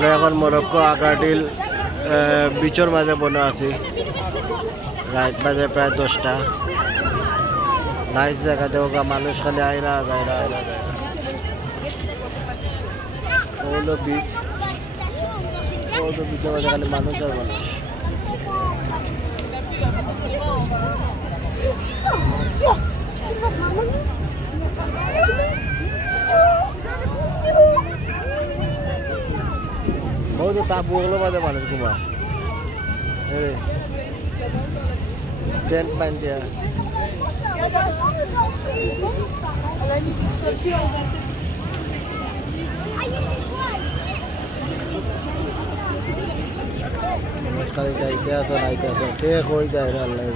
আমরা এখন মরক্কো আগারডিল বিচর মাঝে বনা আছি রাত বাজে প্রায় 10টা নাইস জায়গা দেওয়া মানুষ খালি আইরা যায়রা ওগুলো বিচ ওগুলো বিচের মাঝে খালি মানুষ আর মানুষ बहुत ताबू वालों वाले मालूम कुमार टेंट पहन दिया कल जाए क्या तो नहीं क्या तो ठीक हो जाए अल्लाह